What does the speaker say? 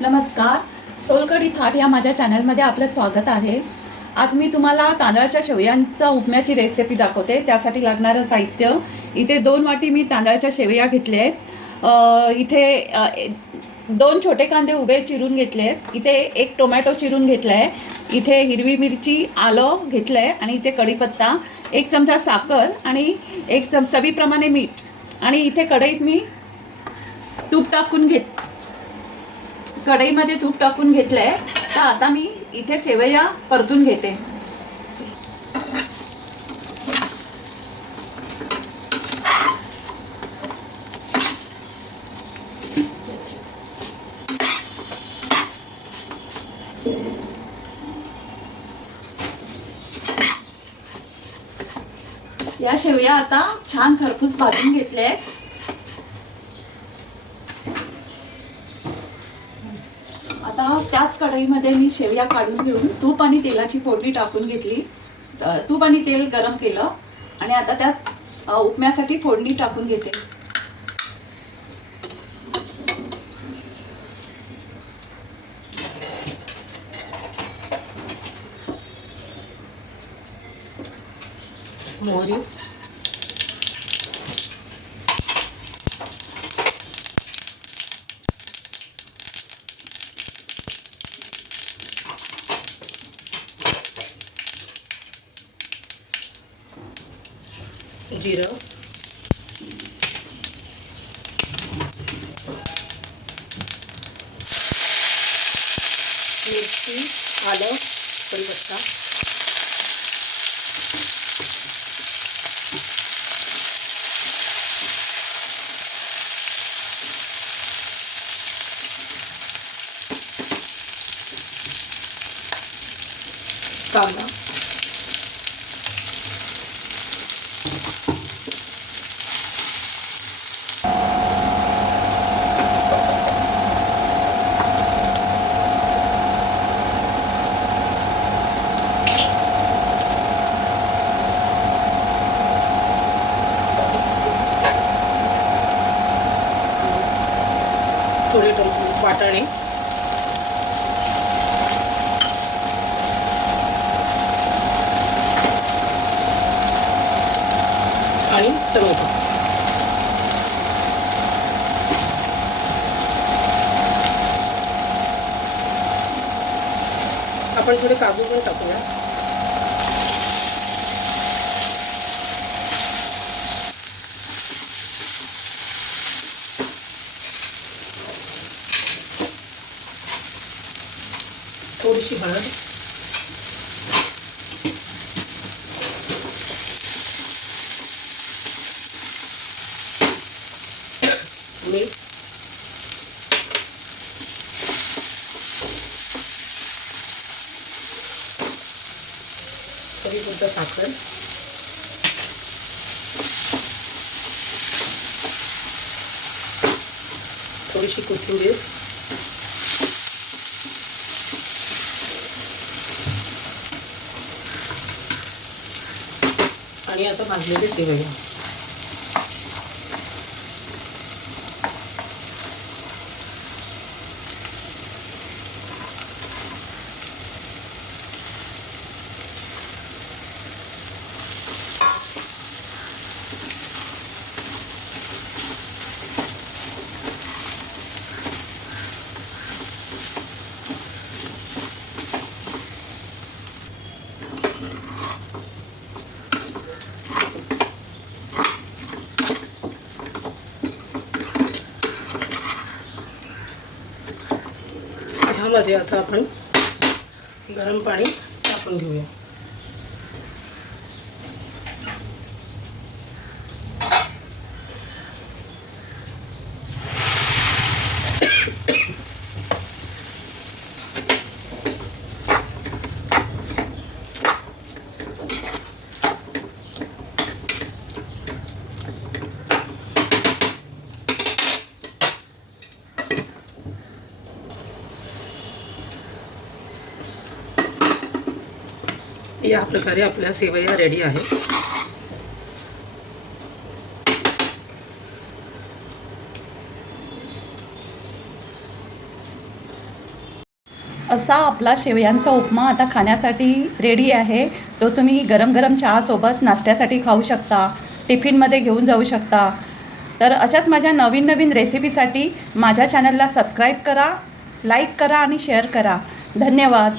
नमस्कार. सोलकढी थाट या माझ्या चॅनलमध्ये आपलं स्वागत आहे. आज मी तुम्हाला तांदळाच्या शेवयांचा उपम्याची रेसिपी दाखवते. त्यासाठी लागणारं साहित्य, इथे 2 वाटी मी तांदळाच्या शेवया घेतल्या आहेत. इथे 2 छोटे कांदे उभे चिरून घेतले आहेत. इथे 1 टोमॅटो चिरून घेतला आहे. इथे हिरवी मिरची, आलं घेतलं आहे आणि इथे कढीपत्ता, 1 चमचा साखर आणि 1 चवीप्रमाणे मीठ आणि इथे कढईत मी कढईमध्ये तूप टाकून घेतलं आहे. तर आता मी इथे शेवया परतून घेते. या शेवया आता छान खरपूस भाजून घेतल्या आहेत. आता त्याच कढईमध्ये मी शेवया काढून घेऊन तूप आणि तेलाची फोडणी टाकून घेतली. तूप आणि तेल गरम केलं आणि आता त्यात उपम्यासाठी फोडणी टाकून घेते. मोहरी, जिरं, मिरची, आलं, कढीपत्ता, कांदा, थोडे वाटाणे, आणि टोमॅटो. आपण थोडे काजू पण टाकूया. थोडीशी हळद, मीठ, चवीपुरतं साखर, थोडीशी कोथिंबीर, आणि आता भाजलेले शेवया. ह्यामध्ये आता आपण गरम पाणी टाकून घेऊया. या प्रकारे आपल्या सेवया रेडी आहे. असा आपला शेवयांचा उपमा आता खाण्यासाठी रेडी आहे. तो तुम्ही गरम गरम चहासोबत नाश्त्यासाठी खाऊ शकता, टिफिनमध्ये घेऊन जाऊ शकता. तर अशाच माझ्या नवीन नवीन रेसिपीसाठी माझ्या चॅनलला सबस्क्राईब करा, लाईक करा आणि शेअर करा. धन्यवाद.